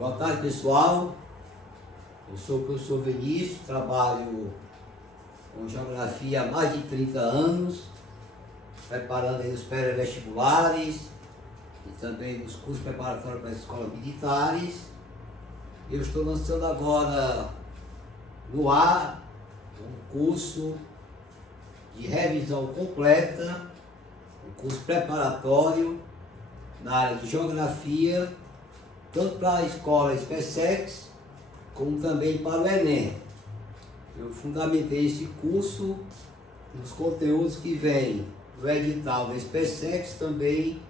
Boa tarde, pessoal. Eu sou o professor Vinícius, trabalho com geografia há mais de 30 anos, preparando aí os pré-vestibulares e também nos cursos preparatórios para as escolas militares. Eu estou lançando agora no ar um curso de revisão completa, um curso preparatório na área de geografia, tanto para a escola SpaceX, como também para o Enem. Eu fundamentei esse curso nos conteúdos que vêm do edital da SpaceX, também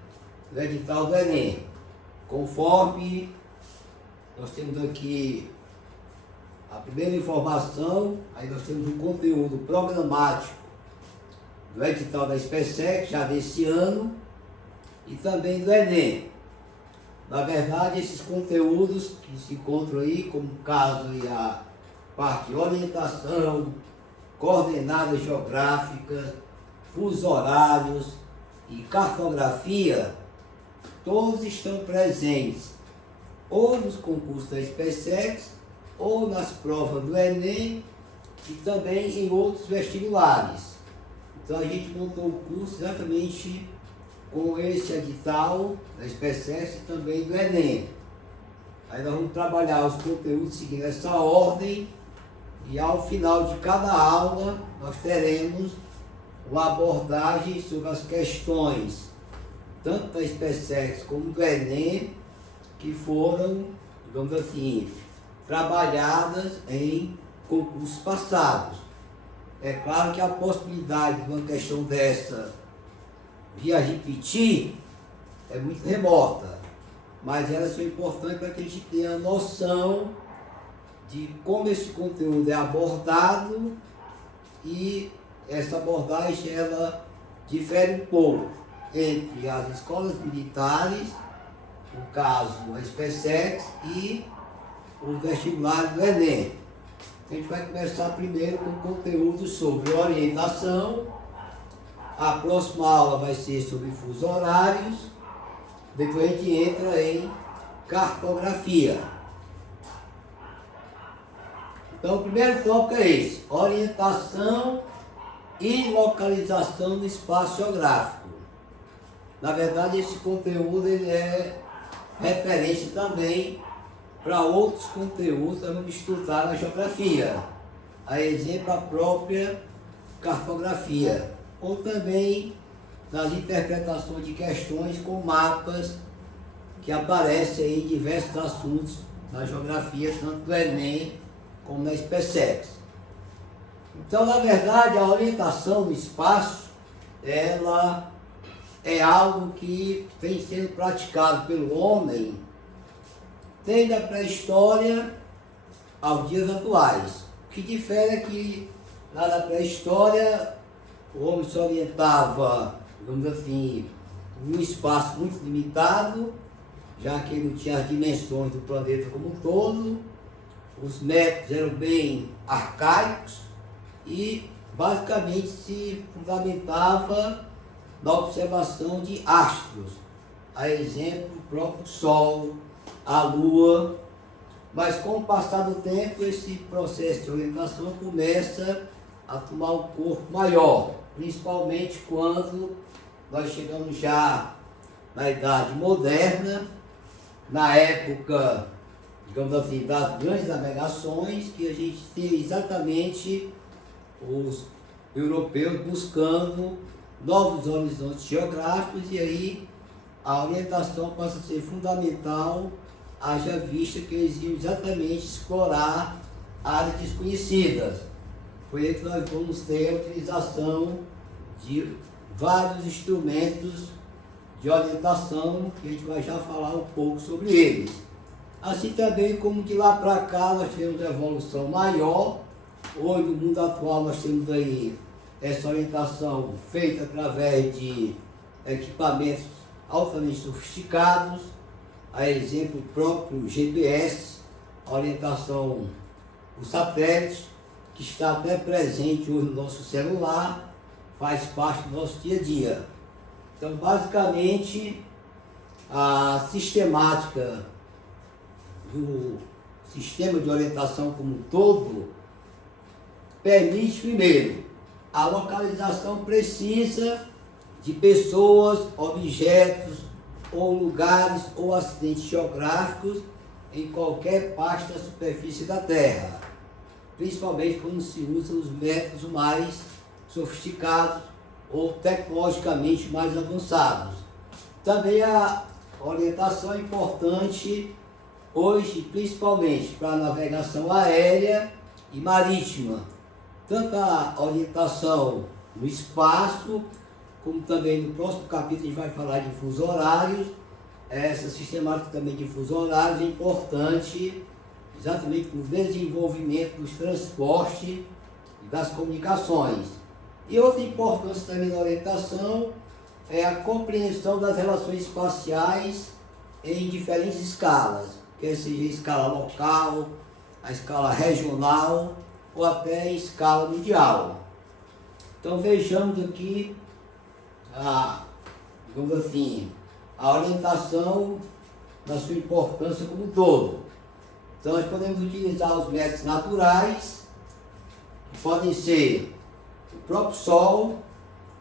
do edital do Enem. Conforme nós temos aqui a primeira informação, aí nós temos o conteúdo programático do edital da SpaceX, já desse ano, e também do Enem. Na verdade, esses conteúdos que se encontram aí, como o caso aí a parte de orientação, coordenadas geográficas, fusos horários e cartografia, todos estão presentes ou nos concursos da SpaceX ou nas provas do Enem e também em outros vestibulares. Então a gente montou o curso exatamente com esse edital da SpaceX e também do Enem. Aí nós vamos trabalhar os conteúdos seguindo essa ordem e ao final de cada aula nós teremos uma abordagem sobre as questões tanto da SpaceX como do Enem que foram, digamos assim, trabalhadas em concursos passados. É claro que a possibilidade de uma questão dessa via repetir é muito remota, mas elas são importantes para que a gente tenha noção de como esse conteúdo é abordado, e essa abordagem ela difere um pouco entre as escolas militares, no caso a SpaceX, e os vestibulares do Enem. A gente vai começar primeiro com conteúdo sobre orientação. A próxima aula vai ser sobre fusos horários, depois a gente entra em cartografia. Então o primeiro tópico é esse: orientação e localização do espaço geográfico. Na verdade, esse conteúdo ele é referência também para outros conteúdos que vamos estudar na geografia. A exemplo, a própria cartografia, ou também nas interpretações de questões com mapas que aparecem aí em diversos assuntos na geografia, tanto do Enem como na SpaceX. Então, na verdade, a orientação do espaço, ela é algo que vem sendo praticado pelo homem desde a pré-história aos dias atuais. O que difere é que lá na pré-história o homem se orientava, digamos assim, em um espaço muito limitado, já que ele não tinha as dimensões do planeta como um todo, os métodos eram bem arcaicos e basicamente se fundamentava na observação de astros, a exemplo do próprio Sol, a Lua. Mas com o passar do tempo, esse processo de orientação começa a tomar um corpo maior, principalmente quando nós chegamos já na idade moderna, na época, digamos assim, das grandes navegações, que a gente tem exatamente os europeus buscando novos horizontes geográficos, e aí a orientação passa a ser fundamental, haja vista que eles iam exatamente explorar áreas desconhecidas. Foi aí que nós vamos ter a utilização de vários instrumentos de orientação, que a gente vai já falar um pouco sobre eles. Assim também como de lá para cá nós temos evolução maior. Hoje no mundo atual nós temos aí essa orientação feita através de equipamentos altamente sofisticados, a exemplo próprio GPS, a orientação do satélite, que está até presente hoje no nosso celular, faz parte do nosso dia a dia. Então, basicamente, a sistemática do sistema de orientação como um todo permite, primeiro, a localização precisa de pessoas, objetos, ou lugares ou acidentes geográficos em qualquer parte da superfície da Terra, principalmente quando se usam os métodos mais sofisticados ou tecnologicamente mais avançados. Também a orientação é importante hoje, principalmente para a navegação aérea e marítima, tanto a orientação no espaço, como também no próximo capítulo a gente vai falar de fusos horários. Essa sistemática também de fusos horários é importante exatamente para o desenvolvimento dos transportes e das comunicações. E outra importância também da orientação é a compreensão das relações espaciais em diferentes escalas, quer seja a escala local, a escala regional ou até a escala mundial. Então vejamos aqui digamos assim, a orientação na sua importância como um todo. Então nós podemos utilizar os métodos naturais, que podem ser o próprio Sol,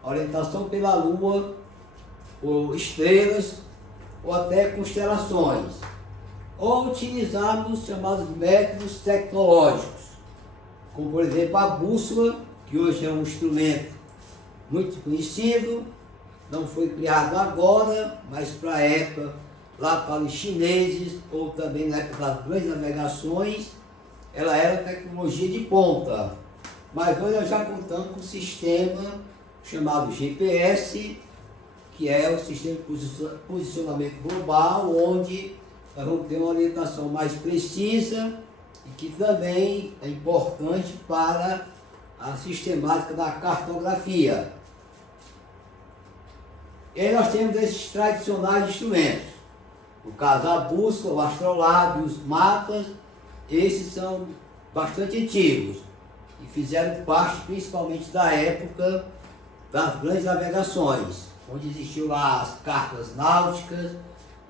a orientação pela Lua, ou estrelas, ou até constelações. Ou utilizarmos os chamados métodos tecnológicos, como por exemplo a bússola, que hoje é um instrumento muito conhecido, não foi criado agora, mas para a época, lá para os chineses, ou também na época das grandes navegações, ela era tecnologia de ponta. Mas hoje nós já contamos com um sistema chamado GPS, que é o sistema de posicionamento global, onde nós vamos ter uma orientação mais precisa e que também é importante para a sistemática da cartografia. E aí nós temos esses tradicionais instrumentos, no caso a bússola, o astrolábio, os mapas. Esses são bastante antigos e fizeram parte principalmente da época das grandes navegações, onde existiu lá as cartas náuticas,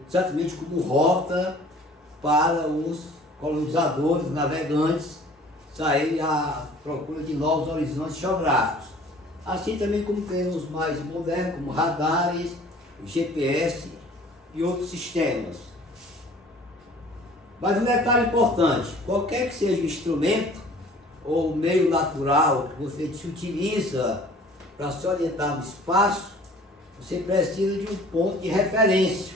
exatamente como rota para os colonizadores, navegantes, saírem à procura de novos horizontes geográficos. Assim também como temos mais modernos, como radares, GPS e outros sistemas. Mas um detalhe importante, qualquer que seja o instrumento ou meio natural que você se utiliza para se orientar no espaço, você precisa de um ponto de referência,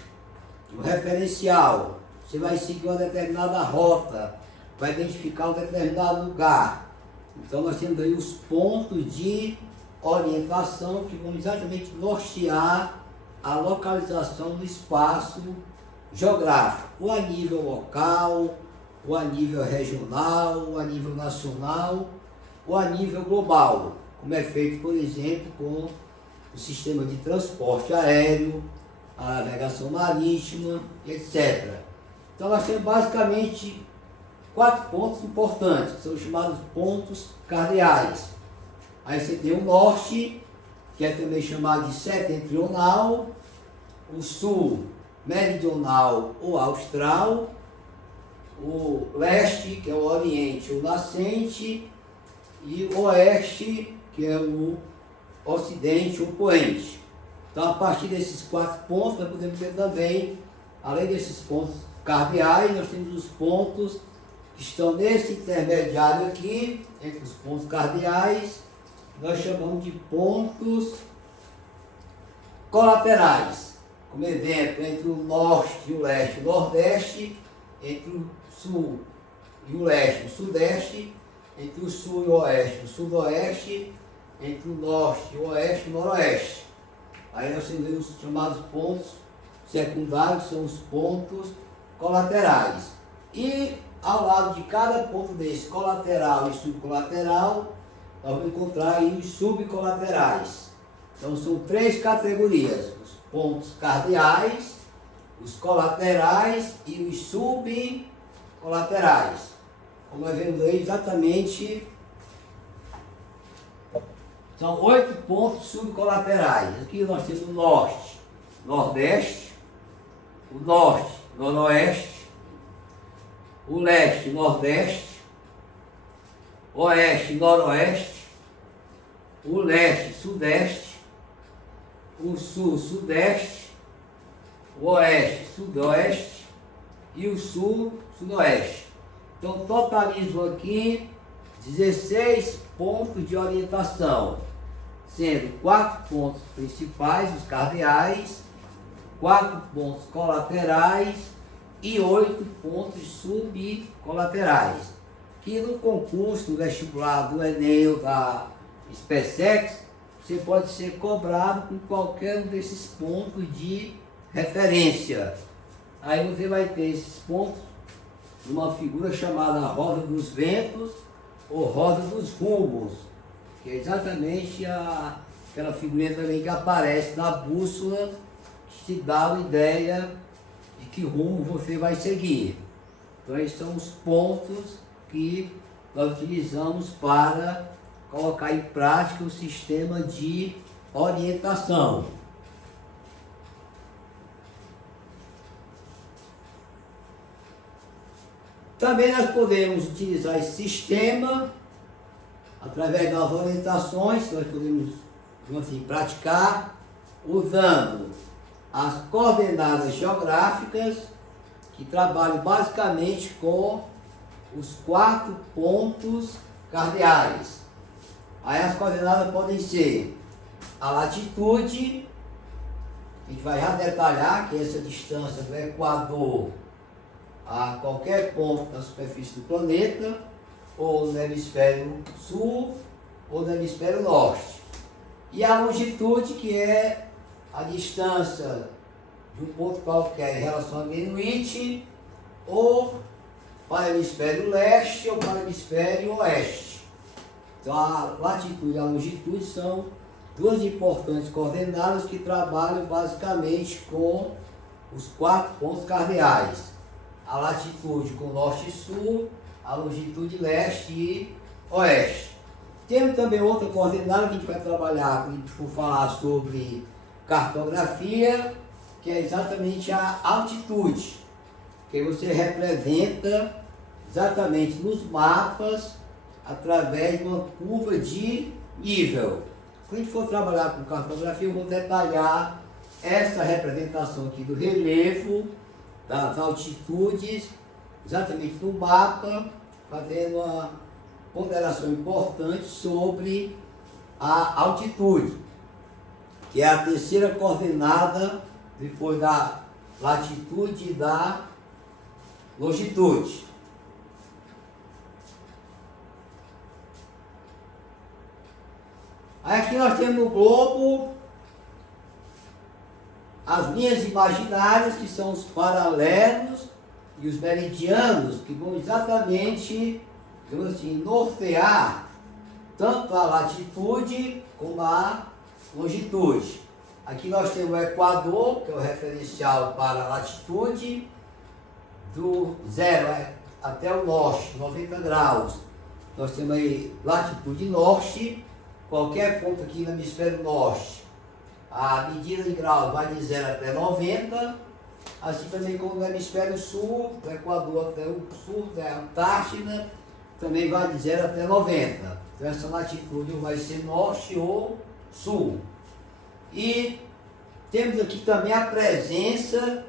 um referencial. Você vai seguir uma determinada rota, vai identificar um determinado lugar. Então nós temos aí os pontos de orientação que vão exatamente nortear a localização do espaço geográfico, ou a nível local, ou a nível regional, ou a nível nacional, ou a nível global, como é feito, por exemplo, com o sistema de transporte aéreo, a navegação marítima, etc. Então nós temos basicamente 4 pontos importantes, que são chamados pontos cardeais. Aí você tem o norte, que é também chamado de setentrional, o sul, meridional ou austral, o leste, que é o oriente ou nascente, e o oeste, que é o ocidente ou poente. Então, a partir desses 4 pontos, nós podemos ter também, além desses pontos cardeais, nós temos os pontos que estão nesse intermediário aqui, entre os pontos cardeais, nós chamamos de pontos colaterais, como exemplo, entre o norte e o leste e o nordeste, entre o sul e o leste e o sudeste, entre o sul e o oeste e o sudoeste, entre o norte e o oeste e o noroeste. Aí nós temos os chamados pontos secundários, são os pontos colaterais. E ao lado de cada ponto desse, colateral e subcolateral, nós vamos encontrar aí os subcolaterais. Então são 3 categorias: os pontos cardeais, os colaterais e os subcolaterais. Como nós vemos aí, exatamente são 8 pontos subcolaterais. Aqui nós temos o norte, nordeste, o norte, noroeste, o leste, nordeste, oeste, noroeste, o leste, sudeste, o sul, sudeste, o oeste, sudoeste e o sul, sudoeste. Então totalizo aqui 16 pontos de orientação, sendo 4 pontos principais, os cardeais, 4 pontos colaterais e 8 pontos subcolaterais. Que no concurso do vestibular do Enem ou da SpaceX, você pode ser cobrado com qualquer um desses pontos de referência. Aí você vai ter esses pontos numa figura chamada roda dos ventos ou roda dos rumos, que é exatamente aquela figurinha também que aparece na bússola, que te dá uma ideia de que rumo você vai seguir. Então esses são os pontos que nós utilizamos para colocar em prática o sistema de orientação. Também nós podemos utilizar esse sistema através das orientações, nós podemos assim, praticar usando as coordenadas geográficas, que trabalham basicamente com os 4 pontos cardeais. Aí as coordenadas podem ser a latitude, a gente vai já detalhar que essa distância do Equador a qualquer ponto da superfície do planeta, ou no hemisfério sul, ou no hemisfério norte. E a longitude, que é a distância de um ponto qualquer em relação a Greenwich, ou para o hemisfério leste, ou para o hemisfério oeste. Então a latitude e a longitude são duas importantes coordenadas que trabalham basicamente com os 4 pontos cardeais. A latitude com norte e sul, a longitude leste e oeste. Temos também outra coordenada que a gente vai trabalhar quando a gente for falar sobre cartografia, que é exatamente a altitude, que você representa exatamente nos mapas através de uma curva de nível. Quando a gente for trabalhar com cartografia, eu vou detalhar essa representação aqui do relevo, das altitudes, exatamente no mapa, fazendo uma ponderação importante sobre a altitude, que é a terceira coordenada depois da latitude e da longitude. Aí aqui nós temos no globo as linhas imaginárias, que são os paralelos e os meridianos, que vão exatamente, digamos assim, nortear tanto a latitude como a longitude. Aqui nós temos o Equador, que é o referencial para a latitude, do 0 até o norte, 90 graus. Nós temos aí latitude norte, qualquer ponto aqui no hemisfério norte. A medida de graus vai de 0 até 90, assim também como no hemisfério sul, do Equador até o sul, da Antártida, também vai de 0 até 90. Então essa latitude vai ser norte ou sul. E temos aqui também a presença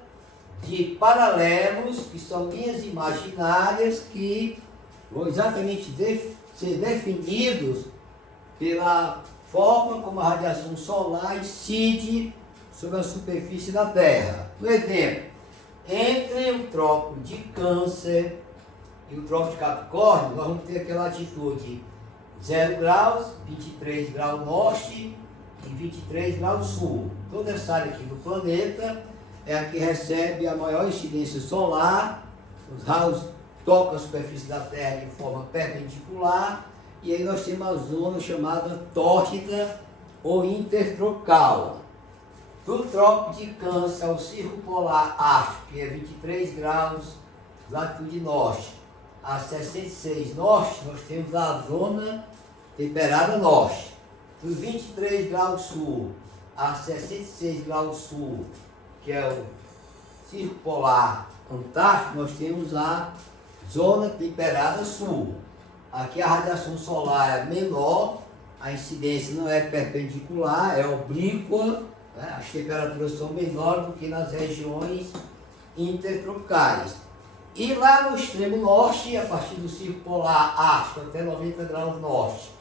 de paralelos, que são linhas imaginárias que vão exatamente ser definidos pela forma como a radiação solar incide sobre a superfície da Terra. Por exemplo, entre o Trópico de Câncer e o Trópico de Capricórnio, nós vamos ter aquela latitude 0 graus, 23 graus norte e 23 graus sul. Toda essa área aqui do planeta é a que recebe a maior incidência solar, os raios tocam a superfície da Terra de forma perpendicular, e aí nós temos a zona chamada tórrida ou intertropical. Do Trópico de Câncer ao Círculo Polar Ártico, que é 23 graus latitude norte, a 66 norte, nós temos a zona temperada norte. Do 23 graus sul a 66 graus sul, que é o Círculo Polar Antártico, nós temos a zona temperada sul. Aqui a radiação solar é menor, a incidência não é perpendicular, é oblíqua, né? As temperaturas são menores do que nas regiões intertropicais. E lá no extremo norte, a partir do Círculo Polar Ártico até 90 graus norte,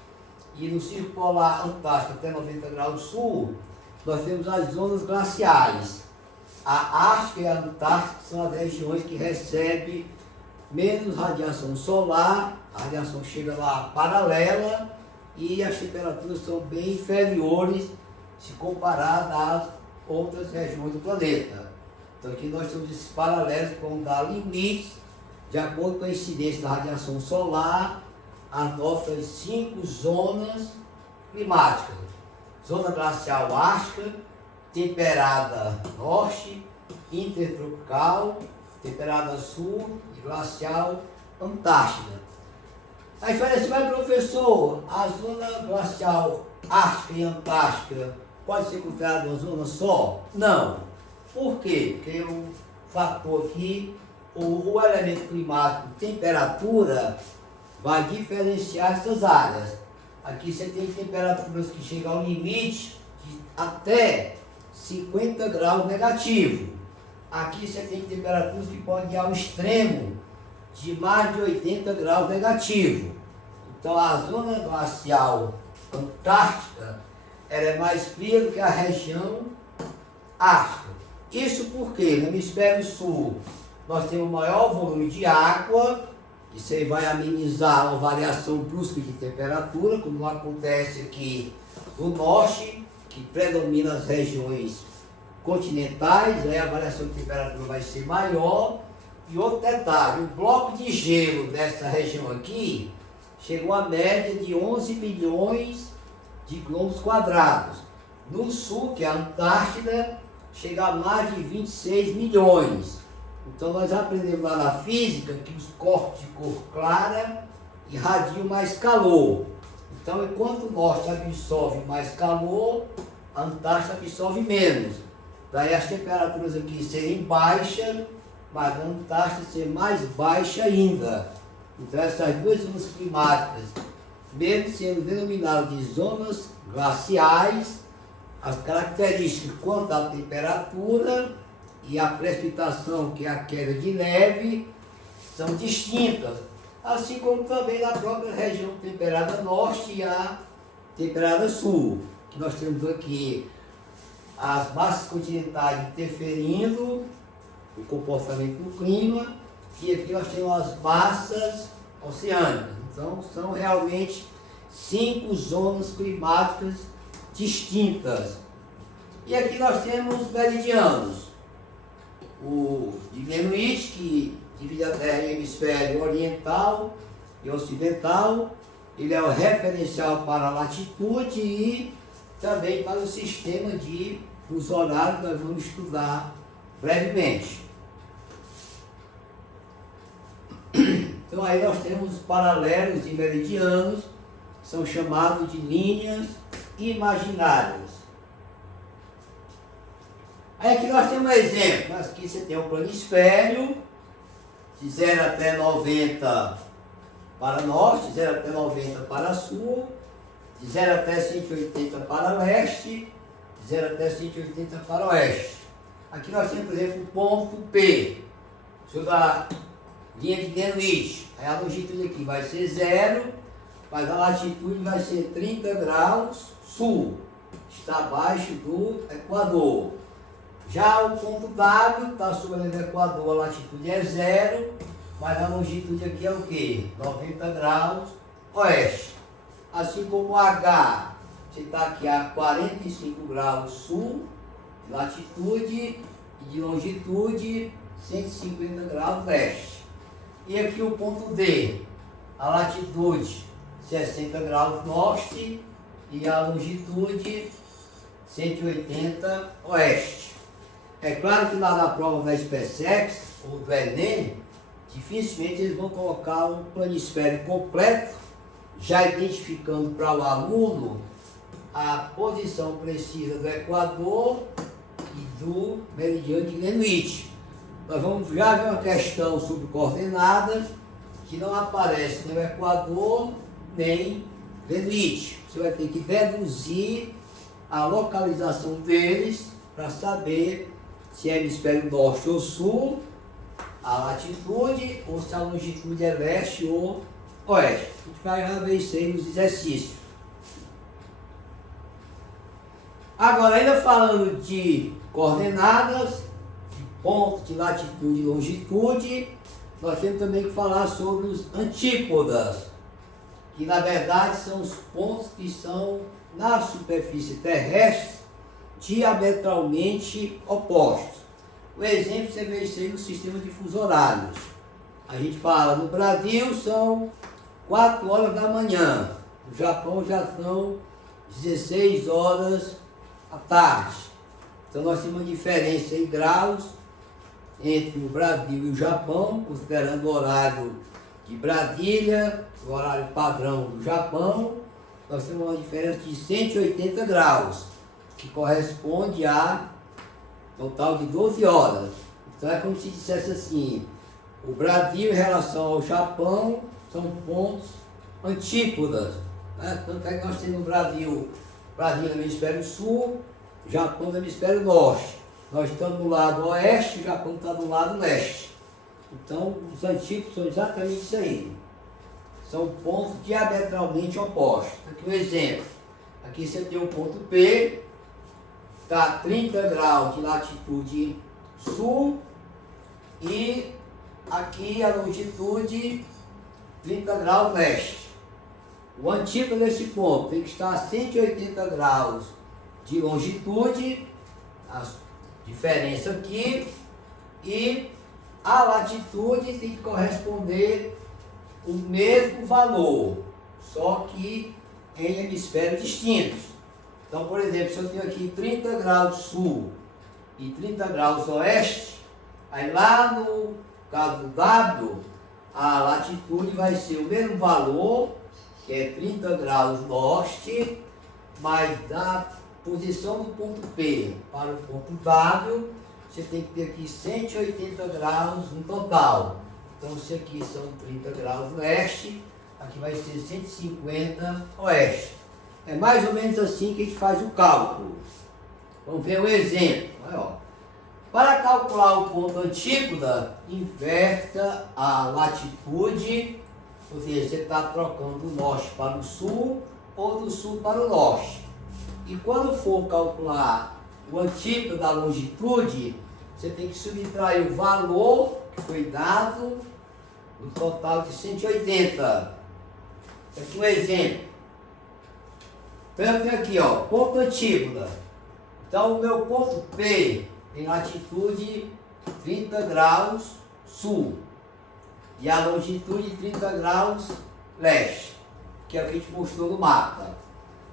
e no Círculo Polar Antártico até 90 graus sul, nós temos as zonas glaciais. A Ártica e a Antártica são as regiões que recebem menos radiação solar, a radiação chega lá paralela e as temperaturas são bem inferiores se comparado às outras regiões do planeta. Então aqui nós temos esses paralelos que vão dar limites de acordo com a incidência da radiação solar às nossas 5 zonas climáticas. Zona glacial ártica, temperada norte, intertropical, temperada sul e glacial antártida. Aí fala assim, mas professor, a zona glacial ártica e antártica pode ser considerada uma zona só? Não. Por quê? Porque o fator aqui, o elemento climático, temperatura, vai diferenciar essas áreas. Aqui você tem temperaturas que chegam ao limite de até 50 graus negativo. Aqui você tem temperaturas que podem ir ao extremo de mais de 80 graus negativo. Então a zona glacial antártica ela é mais fria do que a região ártica. Isso porque no hemisfério sul nós temos maior volume de água, isso aí vai amenizar uma variação brusca de temperatura, como acontece aqui no norte, que predomina as regiões continentais, aí a variação de temperatura vai ser maior. E outro detalhe, o bloco de gelo dessa região aqui chegou à média de 11 milhões de quilômetros quadrados. No sul, que é a Antártida, chega a mais de 26 milhões. Então nós aprendemos lá na física que os corpos de cor clara irradiam mais calor. Então enquanto o norte absorve mais calor, a Antártida absorve menos. Daí as temperaturas aqui serem baixas, mas a Antártida ser mais baixa ainda. Então essas duas zonas climáticas, mesmo sendo denominadas de zonas glaciais, as características quanto à temperatura e a precipitação, que é a queda de neve, são distintas. Assim como também na própria região temperada norte e a temperada sul, que nós temos aqui as massas continentais interferindo no comportamento do clima, e aqui nós temos as massas oceânicas. Então são realmente 5 zonas climáticas distintas. E aqui nós temos os meridianos. O de Greenwich, que divide a Terra em hemisfério oriental e ocidental, ele é o referencial para a latitude e também para o sistema de fuso horário que nós vamos estudar brevemente. Então aí nós temos os paralelos e meridianos, que são chamados de linhas imaginárias. Aí aqui nós temos um exemplo. Aqui você tem o planisfério, de 0 até 90 para norte, de 0 até 90 para sul, de 0 até 180 para leste, de 0 até 180 para oeste. Aqui nós temos, por exemplo, o ponto P, sobre a linha de Greenwich. Aí a longitude aqui vai ser 0, mas a latitude vai ser 30 graus sul, está abaixo do Equador. Já o ponto W está sobre a linha do Equador, a latitude é 0, mas a longitude aqui é o quê? 90 graus oeste. Assim como o H, você está aqui a 45 graus sul, de latitude, e de longitude 150 graus leste. E aqui o ponto D, a latitude 60 graus norte e a longitude 180 oeste. É claro que lá na prova da SpaceX ou do Enem, dificilmente eles vão colocar um planisfério completo, já identificando para o aluno a posição precisa do Equador e do meridiano de Greenwich. Nós vamos já ver uma questão sobre coordenadas que não aparece nem o Equador, nem Greenwich. Você vai ter que deduzir a localização deles para saber se é hemisfério norte ou sul, a latitude, ou se a longitude é leste ou oeste. A gente vai ver isso aí nos exercícios. Agora, ainda falando de coordenadas, de pontos de latitude e longitude, nós temos também que falar sobre os antípodas, que na verdade são os pontos que estão na superfície terrestre diametralmente opostos. O exemplo você vê isso aí no sistema de fuso horários. A gente fala, no Brasil são 4 horas da manhã, no Japão já são 16 horas à tarde. Então nós temos uma diferença em graus entre o Brasil e o Japão, considerando o horário de Brasília, o horário padrão do Japão, nós temos uma diferença de 180 graus, que corresponde a total de 12 horas. Então é como se dissesse assim, o Brasil em relação ao Japão são pontos antípodas. Né? Tanto é que nós temos no Brasil no hemisfério sul, Japão no hemisfério norte. Nós estamos no lado oeste, o Japão está do lado leste. Então, os antípodos são exatamente isso aí. São pontos diametralmente opostos. Aqui um exemplo. Aqui você tem o ponto P, está a 30 graus de latitude sul, e aqui a longitude 30 graus leste. O antípodo desse ponto tem que estar a 180 graus de longitude, a diferença aqui, e a latitude tem que corresponder o mesmo valor, só que em hemisférios distintos. Então, por exemplo, se eu tenho aqui 30 graus sul e 30 graus oeste, aí lá no caso do W, a latitude vai ser o mesmo valor, que é 30 graus norte, mas da posição do ponto P para o ponto W, você tem que ter aqui 180 graus no total. Então, se aqui são 30 graus leste, aqui vai ser 150 oeste. É mais ou menos assim que a gente faz o cálculo. Vamos ver um exemplo. Olha, ó. Para calcular o ponto antípoda, inverta a latitude, ou seja, você está trocando do norte para o sul ou do sul para o norte. E quando for calcular o antípoda da longitude, você tem que subtrair o valor que foi dado no total de 180. Aqui um exemplo. Então eu tenho aqui, ó, ponto antípoda. Então o meu ponto P tem latitude 30 graus sul e a longitude 30 graus leste, que é o que a gente mostrou no mapa.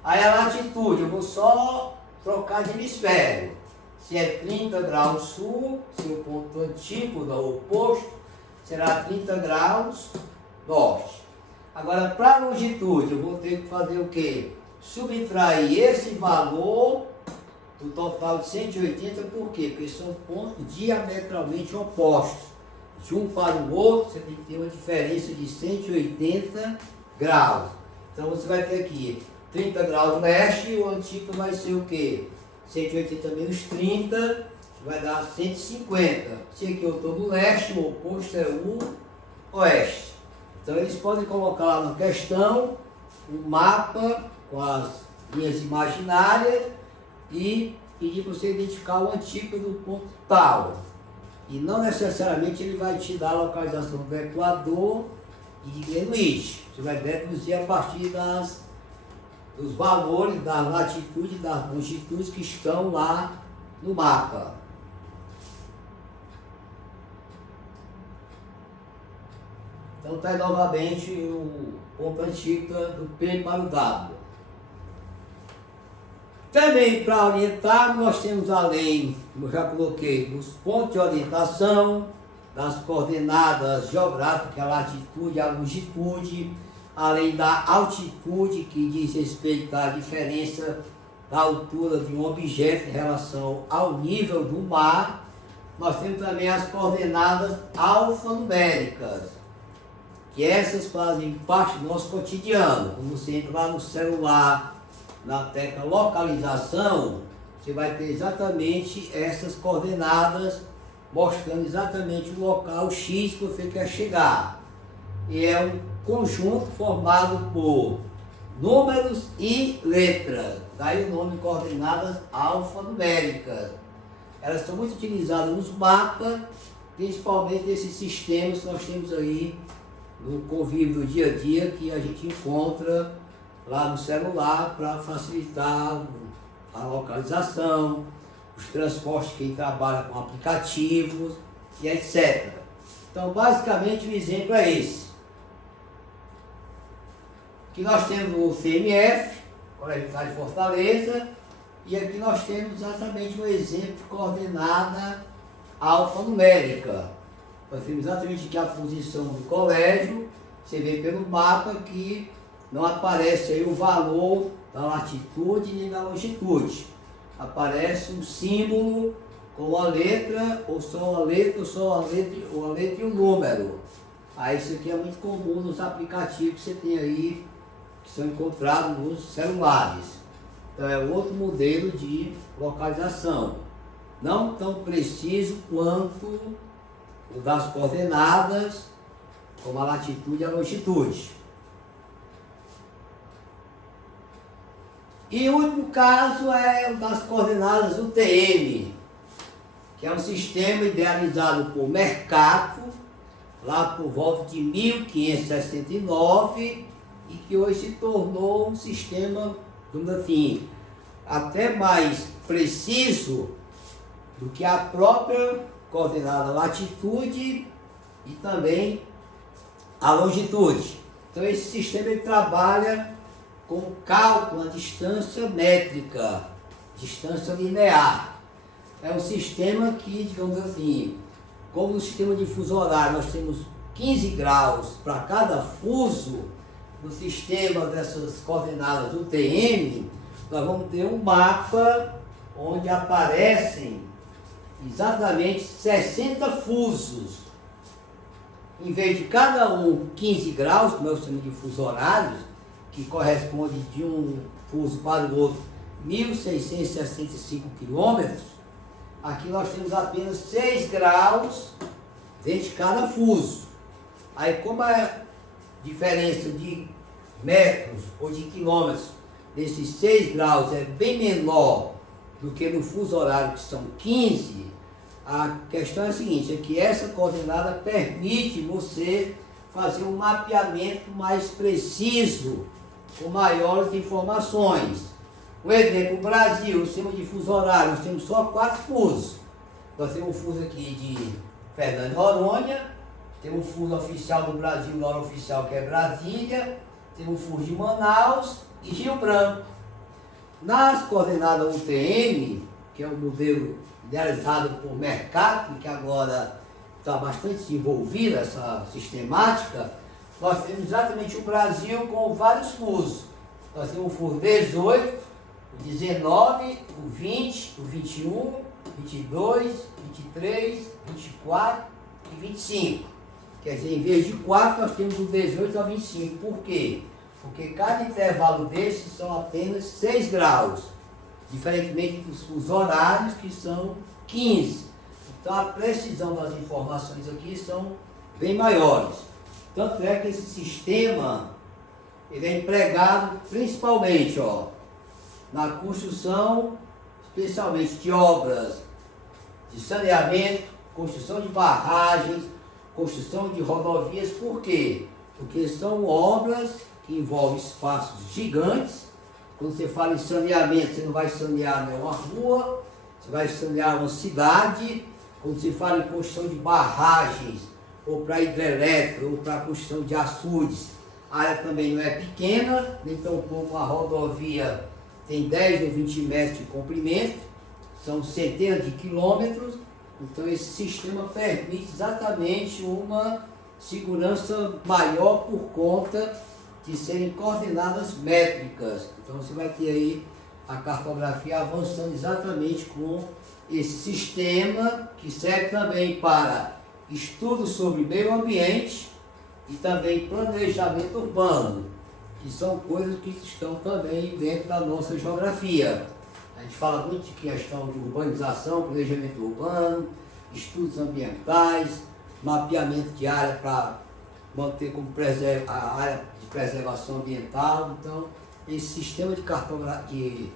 Aí a latitude, eu vou só trocar de hemisfério. Se é 30 graus sul, se o ponto antípoda, o oposto, será 30 graus norte. Agora, para a longitude, eu vou ter que fazer o quê? Subtrair esse valor do total de 180, por quê? Porque são pontos diametralmente opostos. De um para o outro, você tem que ter uma diferença de 180 graus. Então, você vai ter aqui 30 graus leste, e o antípodo vai ser o quê? 180 menos 30, vai dar 150. Se aqui eu estou no leste, o oposto é o oeste. Então eles podem colocar lá na questão um mapa com as linhas imaginárias e pedir para você identificar o antípodo do ponto tal. E não necessariamente ele vai te dar a localização do Equador e de Greenwich. Você vai deduzir a partir dos valores da latitude e das longitudes que estão lá no mapa. Então está aí novamente o ponto antípoda do P para o W. Também para orientar, nós temos além, como eu já coloquei, os pontos de orientação, das coordenadas geográficas, a latitude e a longitude, além da altitude, que diz respeito à diferença da altura de um objeto em relação ao nível do mar. Nós temos também as coordenadas alfanuméricas. que essas fazem parte do nosso cotidiano. Quando você entra lá no celular, na tecla localização, você vai ter exatamente essas coordenadas, mostrando exatamente o local X que você quer chegar. E é um conjunto formado por números e letras, daí o nome coordenadas alfanuméricas. Elas são muito utilizadas nos mapas, principalmente nesses sistemas que nós temos aí no convívio do dia a dia, que a gente encontra lá no celular para facilitar a localização, os transportes, quem trabalha com aplicativos e etc. Então, basicamente, o exemplo é esse. Aqui nós temos o CMF, Colégio Militar de Fortaleza, e aqui nós temos exatamente um exemplo de coordenada alfanumérica. Nós temos exatamente aqui a posição do colégio, você vê pelo mapa que não aparece aí o valor da latitude nem da longitude. Aparece um símbolo com a letra, ou só a letra, ou só a letra e um número. Aí isso aqui é muito comum nos aplicativos que você tem aí, que são encontrados nos celulares. Então é outro modelo de localização. Não tão preciso quanto o das coordenadas, como a latitude e a longitude. E o último caso é o das coordenadas UTM, que é um sistema idealizado por Mercator, lá por volta de 1569, e que hoje se tornou um sistema, assim, até mais preciso do que a própria coordenada latitude e também a longitude. Então esse sistema ele trabalha com o cálculo da distância métrica, distância linear. É um sistema que, digamos assim, como no sistema de fuso horário nós temos 15 graus para cada fuso, no sistema dessas coordenadas UTM, nós vamos ter um mapa onde aparecem exatamente 60 fusos. Em vez de cada um 15 graus, como é o sistema de fuso horários, que corresponde de um fuso para o outro 1.665 quilômetros, aqui nós temos apenas 6 graus dentro de cada fuso. Aí, como a diferença de metros ou de quilômetros desses 6 graus é bem menor do que no fuso horário, que são 15, a questão é a seguinte, é que essa coordenada permite você fazer um mapeamento mais preciso, com maiores informações. Um exemplo, o Brasil, o sistema de fuso horário, nós temos só 4 fusos. Nós temos um fuso aqui de Fernando de Noronha, temos um fuso oficial do Brasil, o hora oficial que é Brasília, temos um fuso de Manaus e Rio Branco. Nas coordenadas UTM, que é o modelo idealizado por Mercator, que agora está bastante desenvolvida essa sistemática, nós temos exatamente o Brasil com vários fusos. Nós temos o fuso 18, o 19, o 20, o 21, o 22, 23, 24 e 25. Quer dizer, em vez de 4, nós temos o 18 ao 25. Por quê? Porque cada intervalo desses são apenas 6 graus, diferentemente dos fusos horários, que são 15. Então a precisão das informações aqui são bem maiores. Tanto é que esse sistema ele é empregado principalmente na construção, especialmente de obras de saneamento, construção de barragens, construção de rodovias. Por quê? Porque são obras que envolvem espaços gigantes. Quando você fala em saneamento, você não vai sanear uma rua, você vai sanear uma cidade. Quando se fala em construção de barragens, ou para hidrelétrica, ou para construção de açudes, a área também não é pequena, nem tampouco a rodovia tem 10 ou 20 metros de comprimento, são centenas de quilômetros. Então esse sistema permite exatamente uma segurança maior por conta de serem coordenadas métricas. Então você vai ter aí a cartografia avançando exatamente com esse sistema, que serve também para estudos sobre meio ambiente e também planejamento urbano, que são coisas que estão também dentro da nossa geografia. A gente fala muito de questão de urbanização, planejamento urbano, estudos ambientais, mapeamento de área para manter como a área de preservação ambiental. Então, esse sistema de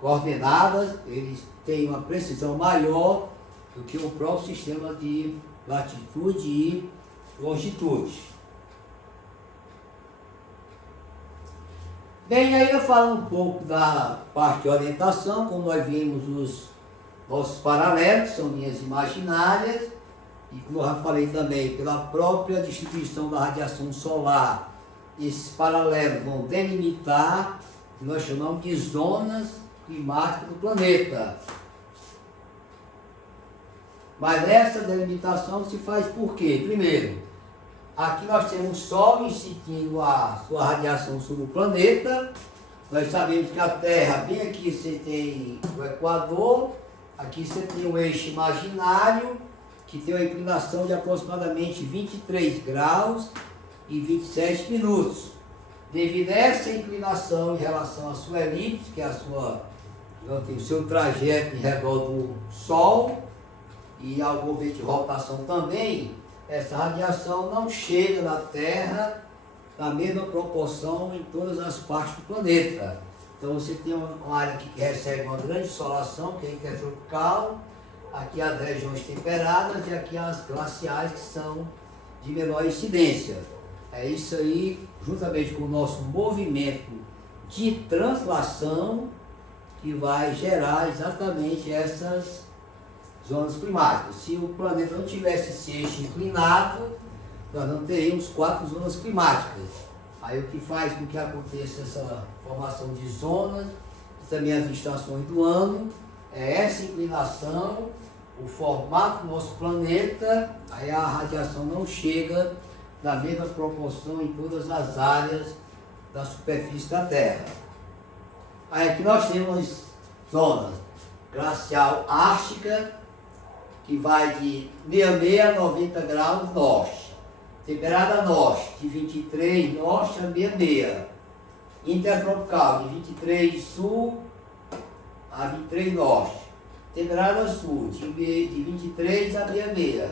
coordenadas, eles têm uma precisão maior do que o próprio sistema de latitude e longitude. Bem, ainda falando um pouco da parte de orientação, como nós vimos os nossos paralelos, são linhas imaginárias, e como eu já falei também, pela própria distribuição da radiação solar, esses paralelos vão delimitar o que nós chamamos de zonas climáticas do planeta. Mas essa delimitação se faz por quê? Primeiro, aqui nós temos o Sol incidindo a sua radiação sobre o planeta. Nós sabemos que a Terra, bem aqui você tem o Equador, aqui você tem o eixo imaginário, que tem uma inclinação de aproximadamente 23 graus e 27 minutos. Devido a essa inclinação em relação à sua elipse, que é tem o seu trajeto em redor do Sol, e algum movimento de rotação também, essa radiação não chega na Terra na mesma proporção em todas as partes do planeta. Então você tem uma área aqui que recebe uma grande insolação, que é intertropical, aqui as regiões temperadas e aqui as glaciais, que são de menor incidência. É isso aí, juntamente com o nosso movimento de translação, que vai gerar exatamente essas zonas climáticas. Se o planeta não tivesse esse eixo inclinado, nós não teríamos 4 zonas climáticas. Aí o que faz com que aconteça essa formação de zonas, e também as estações do ano, é essa inclinação, o formato do nosso planeta, aí a radiação não chega na mesma proporção em todas as áreas da superfície da Terra. Aí aqui nós temos zonas glacial ártica, que vai de 66 a 90 graus norte. Temperada norte, de 23 norte a 66. Intertropical, de 23 sul a 23 norte. Temperada sul, de 23 a 66.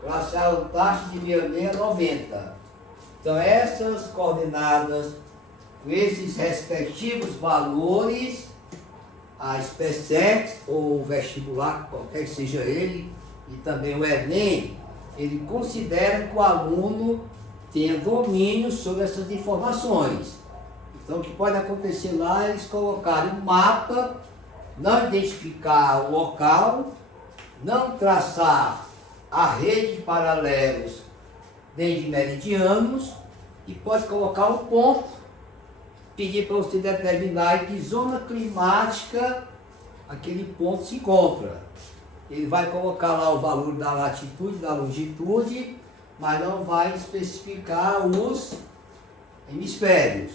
Glacial antártica, de 66 a 90. Então essas coordenadas, com esses respectivos valores, a SpaceX, ou o vestibular, qualquer que seja ele, e também o Enem, ele considera que o aluno tenha domínio sobre essas informações. Então o que pode acontecer lá é eles colocarem um mapa, não identificar o local, não traçar a rede de paralelos nem de meridianos, e pode colocar um ponto, pedir para você determinar em que zona climática aquele ponto se encontra. Ele vai colocar lá o valor da latitude, da longitude, mas não vai especificar os hemisférios.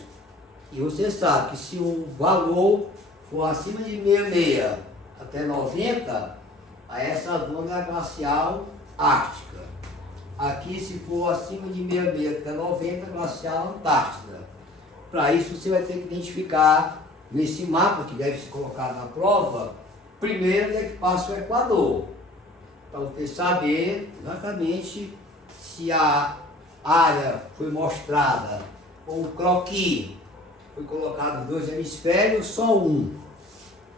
E você sabe que se o valor for acima de 66 até 90, aí essa zona é glacial ártica. Aqui, se for acima de 66 até 90, glacial antártida. Para isso, você vai ter que identificar nesse mapa, que deve ser colocado na prova, primeiro onde é que passa o Equador. Para você saber exatamente se a área foi mostrada, ou o croquis foi colocado 2 hemisférios, só um.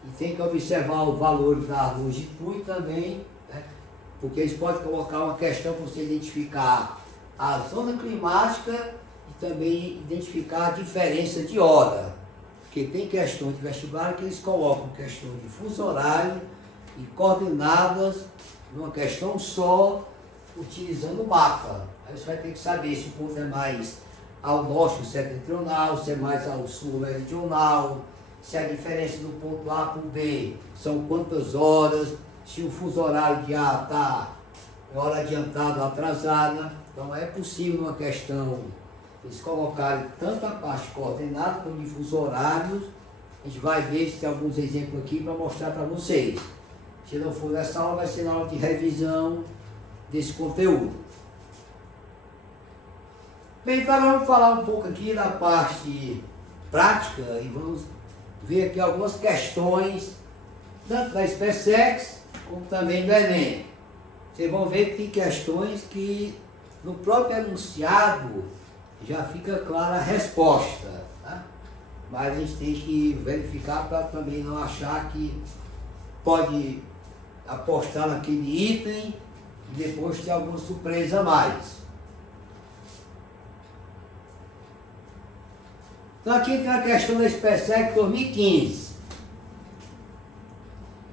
E tem que observar o valor da longitude também, né? Porque eles podem colocar uma questão para você identificar a zona climática e também identificar a diferença de hora. Porque tem questões de vestibular que eles colocam questão de fuso horário e coordenadas numa questão só, utilizando o mapa. Aí você vai ter que saber se o ponto é mais ao norte, se é setentrional, se é mais ao sul, meridional, se a diferença do ponto A para o B são quantas horas, se o fuso horário de A está em hora adiantada ou atrasada. Então é possível uma questão eles colocarem tanto a parte coordenada como de fuso horários. A gente vai ver se tem alguns exemplos aqui para mostrar para vocês. Se não for nessa aula, vai ser na aula de revisão desse conteúdo. Bem, então vamos falar um pouco aqui da parte prática e vamos ver aqui algumas questões, tanto da SpaceX como também do Enem. Vocês vão ver que tem questões que no próprio enunciado já fica clara a resposta, tá? Mas a gente tem que verificar para também não achar que pode apostar naquele item e depois ter alguma surpresa a mais. Então aqui tem a questão da SpaceX 2015.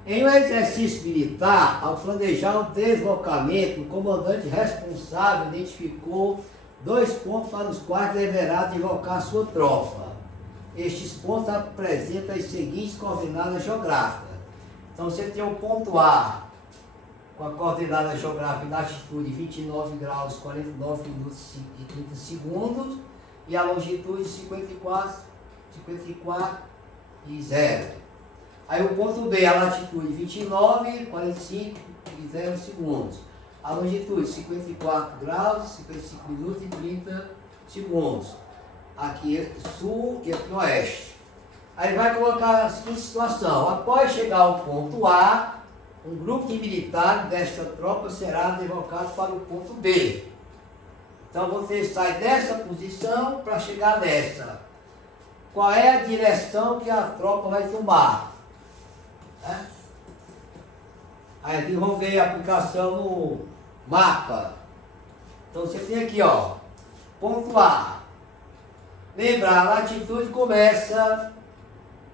Em um exercício militar, ao planejar um deslocamento, o comandante responsável identificou 2 pontos para os quais deverá deslocar sua tropa. Estes pontos apresentam as seguintes coordenadas geográficas. Então você tem o ponto A com a coordenada geográfica em latitude 29 graus 49 minutos e 30 segundos e a longitude 54 e 0. Aí o ponto B, a latitude 29, 45 e 0 segundos. A longitude 54 graus, 55 minutos e 30 segundos. Aqui é sul e aqui oeste. Aí vai colocar a seguinte situação. Após chegar ao ponto A, um grupo de militares desta tropa será deslocado para o ponto B. Então você sai dessa posição para chegar nessa. Qual é a direção que a tropa vai tomar? Aí aqui vamos ver a aplicação no mapa. Então você tem aqui, ó, ponto A. Lembra, a latitude começa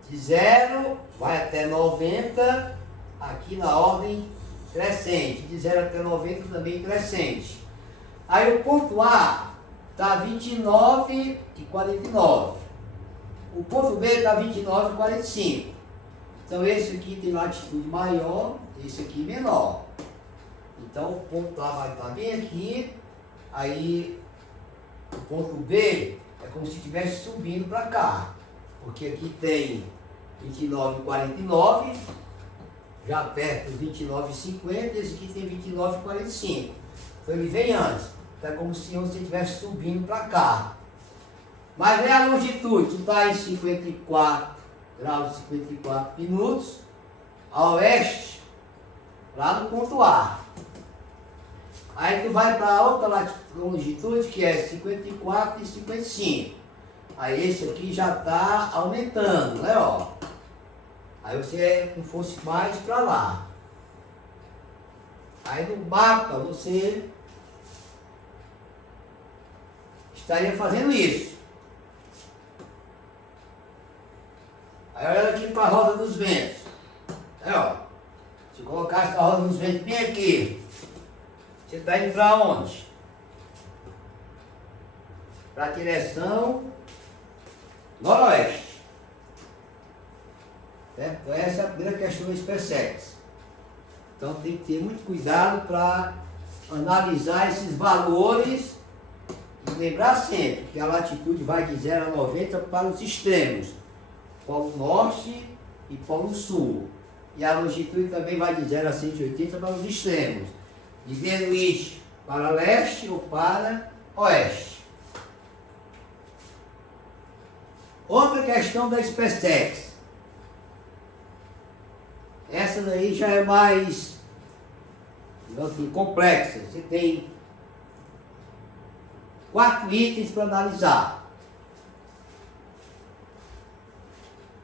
de 0, vai até 90, aqui na ordem crescente, de 0 até 90 também crescente. Aí o ponto A está 29 e 49. O ponto B está 29 e 45. Então esse aqui tem latitude maior, esse aqui menor. Então o ponto A vai estar bem aqui, aí o ponto B é como se estivesse subindo para cá. Porque aqui tem 29 e 49, já perto dos 29 e 50, esse aqui tem 29 e 45. Então ele vem antes. Então é como se você estivesse subindo para cá. Mas vem a longitude, tu está em 54 graus e 54 minutos, a oeste, lá no ponto A. Aí tu vai para a outra longitude, que é 54 e 55. Aí esse aqui já está aumentando, né, ó. Aí você é como se fosse mais para lá. Aí no mapa você estaria fazendo isso. Aí olha aqui para a roda dos ventos. Aí, ó. Se colocasse a roda dos ventos bem aqui, você está indo para onde? Para a direção noroeste. Certo? Então essa é a primeira questão da SpaceX. Então tem que ter muito cuidado para analisar esses valores e lembrar sempre que a latitude vai de 0 a 90 para os extremos. Polo Norte e Polo Sul. E a longitude também vai de 0 a 180 para os extremos. De Greenwich para leste ou para oeste. Outra questão da SpaceX. Essa daí já é mais, assim, complexa. Você tem 4 itens para analisar.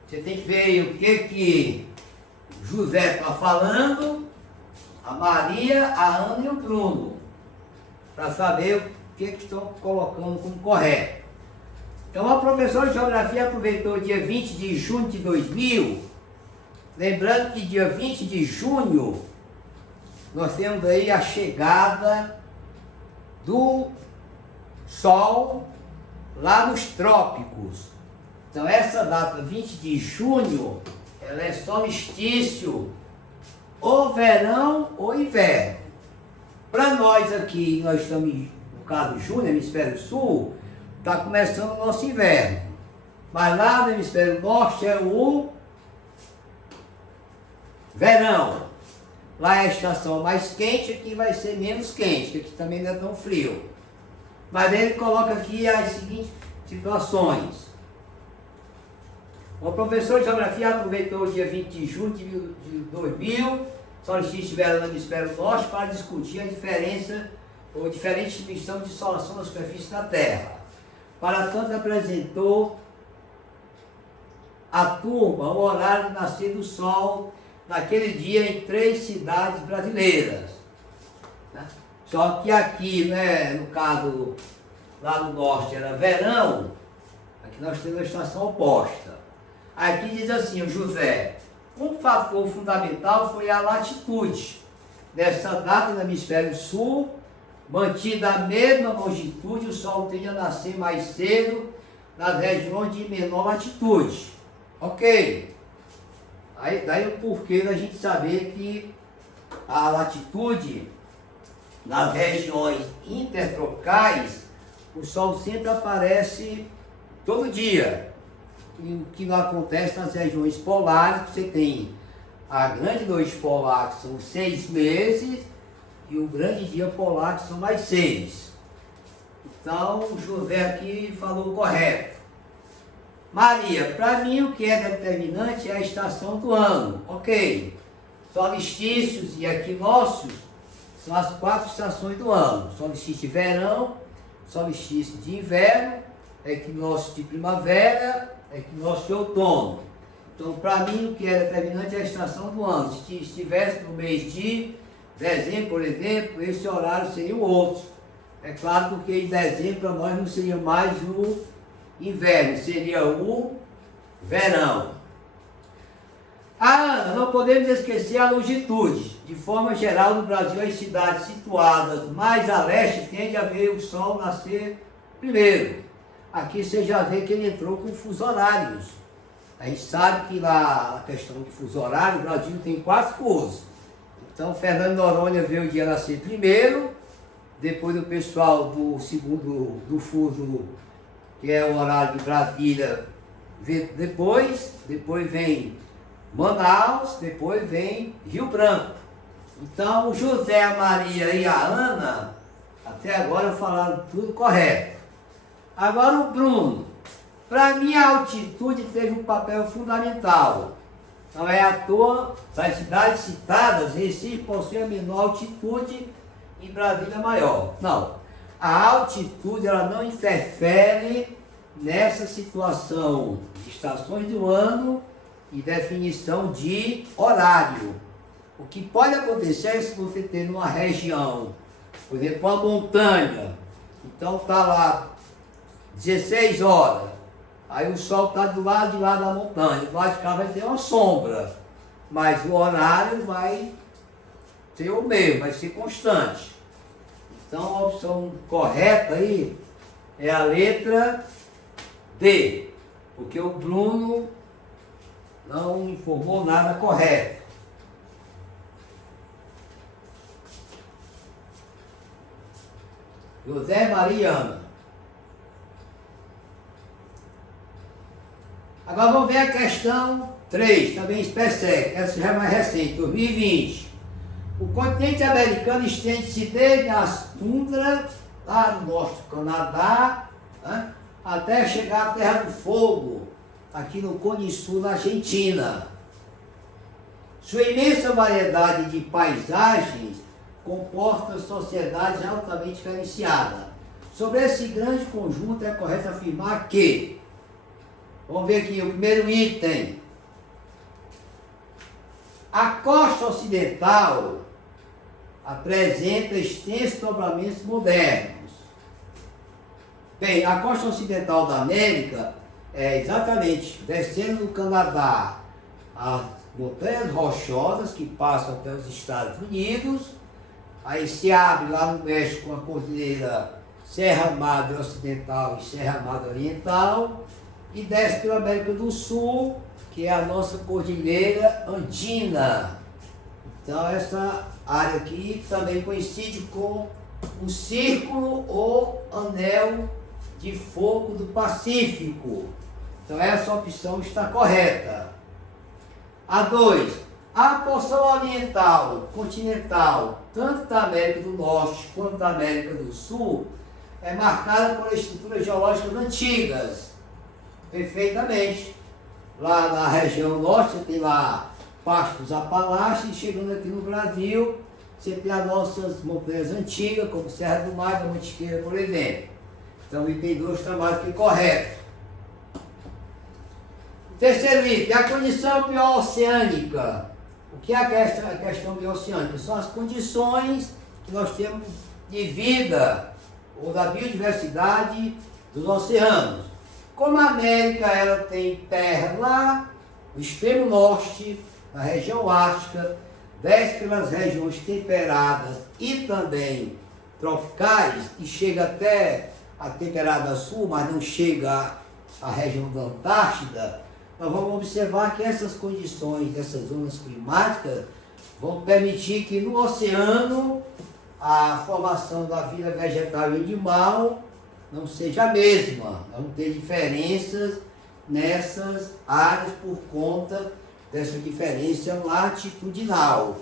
Você tem que ver o que José está falando, a Maria, a Ana e o Bruno, para saber o que estão colocando como correto. Então a professora de Geografia aproveitou dia 20 de junho de 2000, lembrando que dia 20 de junho nós temos aí a chegada do Sol lá nos trópicos. Então essa data, 20 de junho, ela é solstício, ou verão ou inverno. Para nós aqui, nós estamos, no caso junho, hemisfério sul, está começando o nosso inverno. Mas lá no hemisfério norte é o verão. Lá é a estação mais quente, aqui vai ser menos quente, que aqui também não é tão frio. Mas ele coloca aqui as seguintes situações. O professor de Geografia aproveitou o dia 20 de junho de 2000, solstício de verão no hemisfério norte, para discutir a diferença ou diferente distribuição de insolação na superfície da Terra. Para tanto, apresentou à turma o horário de nascer do Sol naquele dia em 3 cidades brasileiras. Só que aqui, né, no caso, lá no norte era verão, aqui nós temos a estação oposta. Aqui diz assim, o José, um fator fundamental foi a latitude. Nessa data, no hemisfério sul, mantida a mesma longitude, o Sol tende a nascer mais cedo nas regiões de menor latitude. Ok. Daí o porquê da gente saber que a latitude nas regiões intertropicais, o Sol sempre aparece todo dia. E o que não acontece nas regiões polares, você tem a grande noite polar, que são 6 meses, e o grande dia polar, que são mais 6. Então, o José aqui falou correto. Maria, para mim o que é determinante é a estação do ano. Ok. Solstícios e equinócios são as 4 estações do ano. Solstício de verão, solstício de inverno, equinócio de primavera, equinócio de outono. Então, para mim, o que é determinante é a estação do ano. Se estivesse no mês de dezembro, por exemplo, esse horário seria o outro. É claro, porque em dezembro para nós não seria mais o inverno, seria o verão. Ah, não podemos esquecer a longitude. De forma geral, no Brasil, as cidades situadas mais a leste tendem a ver o Sol nascer primeiro. Aqui você já vê que ele entrou com fuso horários. A gente sabe que lá, a questão de fuso horário, o Brasil tem 4 fusos. Então, Fernando Noronha veio o dia nascer primeiro, depois o pessoal do segundo do fuso, que é o horário de Brasília, vê depois vem Manaus, depois vem Rio Branco. Então, o José, a Maria e a Ana, até agora falaram tudo correto. Agora o Bruno. Para mim, a altitude teve um papel fundamental. Não é à toa, das cidades citadas, Recife possui a menor altitude e Brasília maior. Não. A altitude ela não interfere nessa situação de estações do ano e definição de horário. O que pode acontecer é se você tem uma região, por exemplo, uma montanha, então está lá 16 horas, aí o sol está do lado de lá da montanha, do lado de cá vai ter uma sombra, mas o horário vai ser o mesmo, vai ser constante. Então a opção correta aí é a letra D, porque o Bruno não informou nada correto. José Maria Ana. Agora vamos ver a questão 3, também específica, essa já é mais recente, 2020. O continente americano estende-se desde as tundras, lá no norte do Canadá, né, até chegar à Terra do Fogo, aqui no Cone Sul, na Argentina. Sua imensa variedade de paisagens comporta sociedades altamente diferenciadas. Sobre esse grande conjunto é correto afirmar que, vamos ver aqui o primeiro item, a costa ocidental apresenta extensos dobramentos modernos. Bem, a costa ocidental da América é exatamente descendo do Canadá, as montanhas rochosas que passam até os Estados Unidos, aí se abre lá no México a cordilheira Serra Madre Ocidental e Serra Madre Oriental, e desce pela América do Sul, que é a nossa cordilheira andina. Então essa área aqui também coincide com o círculo ou anel de fogo do Pacífico. Então essa opção está correta. A 2. A porção oriental, continental, tanto da América do Norte quanto da América do Sul, é marcada por estruturas geológicas antigas, perfeitamente. Lá na região norte você tem lá parte dos Apalaches, e chegando aqui no Brasil, você tem as nossas montanhas antigas, como Serra do Mar, da Mantiqueira, por exemplo. Então o item 2 está mais que correto. Terceiro item, a condição biooceânica. O que é a questão biooceânica? São as condições que nós temos de vida ou da biodiversidade dos oceanos. Como a América ela tem terra lá no extremo norte, na região ártica, desce pelas regiões temperadas e também tropicais, e chega até a temperada sul, mas não chega à região da Antártida, nós vamos observar que essas condições, essas zonas climáticas, vão permitir que no oceano a formação da vida vegetal e animal não seja a mesma. Vamos ter diferenças nessas áreas por conta dessa diferença latitudinal.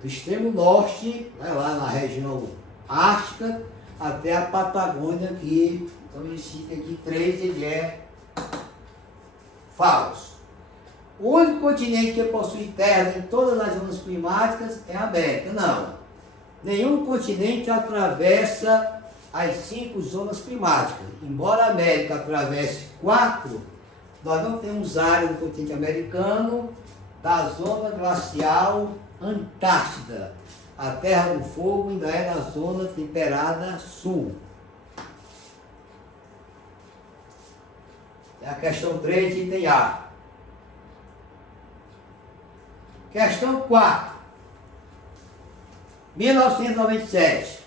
Do extremo norte, lá na região ártica, até a Patagônia, que então esse item aqui 3 ele é falso. O único continente que possui terra em todas as zonas climáticas é a América. Não. Nenhum continente atravessa as 5 zonas climáticas. Embora a América atravesse 4, nós não temos área do continente americano da zona glacial Antártida. A Terra do Fogo ainda é na zona temperada sul. É a questão 3, item A. Questão 4. 1997.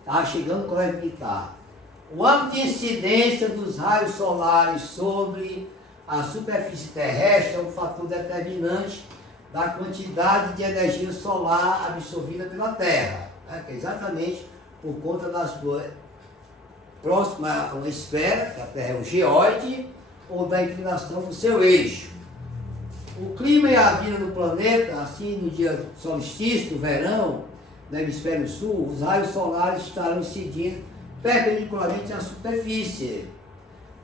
Está chegando o colégio militar. O âmbito de incidência dos raios solares sobre a superfície terrestre é um fator determinante da quantidade de energia solar absorvida pela Terra. Que é exatamente por conta das próximas a uma esfera, que a Terra é um geóide, ou da inclinação do seu eixo. O clima e a vida do planeta, assim no dia do solstício, do verão, no hemisfério sul, os raios solares estarão incidindo perpendicularmente à superfície.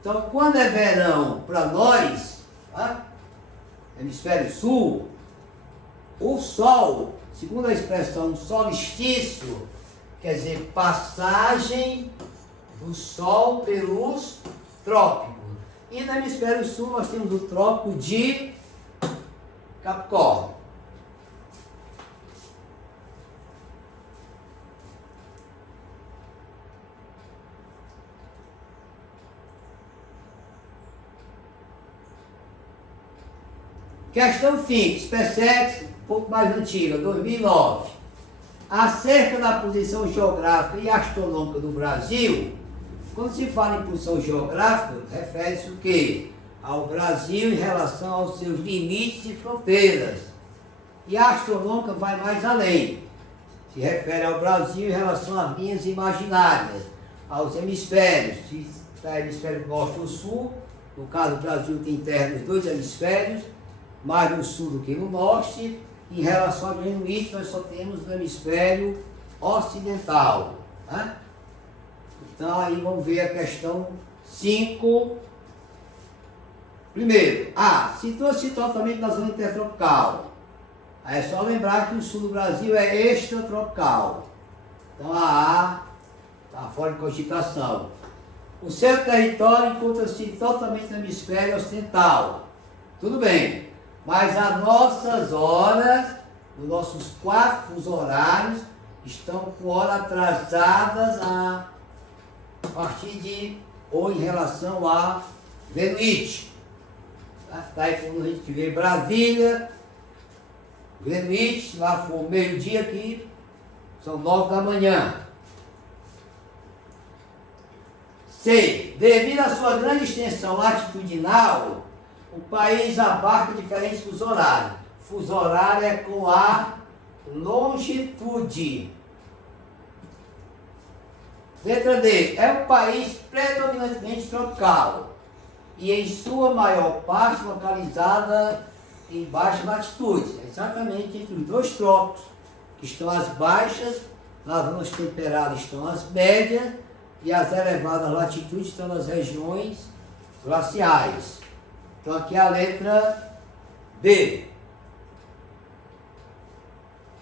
Então, quando é verão para nós, hemisfério sul, o Sol, segundo a expressão solstício, quer dizer passagem do Sol pelos trópicos. E no hemisfério sul nós temos o trópico de Capricórnio. Questão FIX, PSEX, um pouco mais antiga, 2009. Acerca da posição geográfica e astronômica do Brasil, quando se fala em posição geográfica, refere-se o quê? Ao Brasil em relação aos seus limites e fronteiras. E a astronômica vai mais além. Se refere ao Brasil em relação às linhas imaginárias, aos hemisférios. Se está hemisfério norte ou sul, no caso o Brasil tem terra nos 2 hemisférios, mais no sul do que no norte. Em relação ao Greenwich, nós só temos no hemisfério ocidental. Então aí vamos ver a questão 5. Primeiro, situa-se totalmente na zona intertropical. Aí é só lembrar que o sul do Brasil é extratropical. Então a está fora de cogitação. O seu território encontra-se totalmente no hemisfério ocidental. Tudo bem, mas as nossas horas, os nossos 4 fusos horários, estão com horas atrasadas a partir de ou em relação a Greenwich. Tá aí quando a gente vê Brasília, Greenwich, lá for meio-dia aqui, são 9 da manhã. C. Devido à sua grande extensão latitudinal, o país abarca diferentes fusos horários. Fuso horário é com a longitude. Letra D. É um país predominantemente tropical e em sua maior parte localizada em baixa latitude. É exatamente entre os 2 trópicos, que estão as baixas, nas zonas temperadas estão as médias, e as elevadas latitudes estão nas regiões glaciais. Então aqui é a letra B.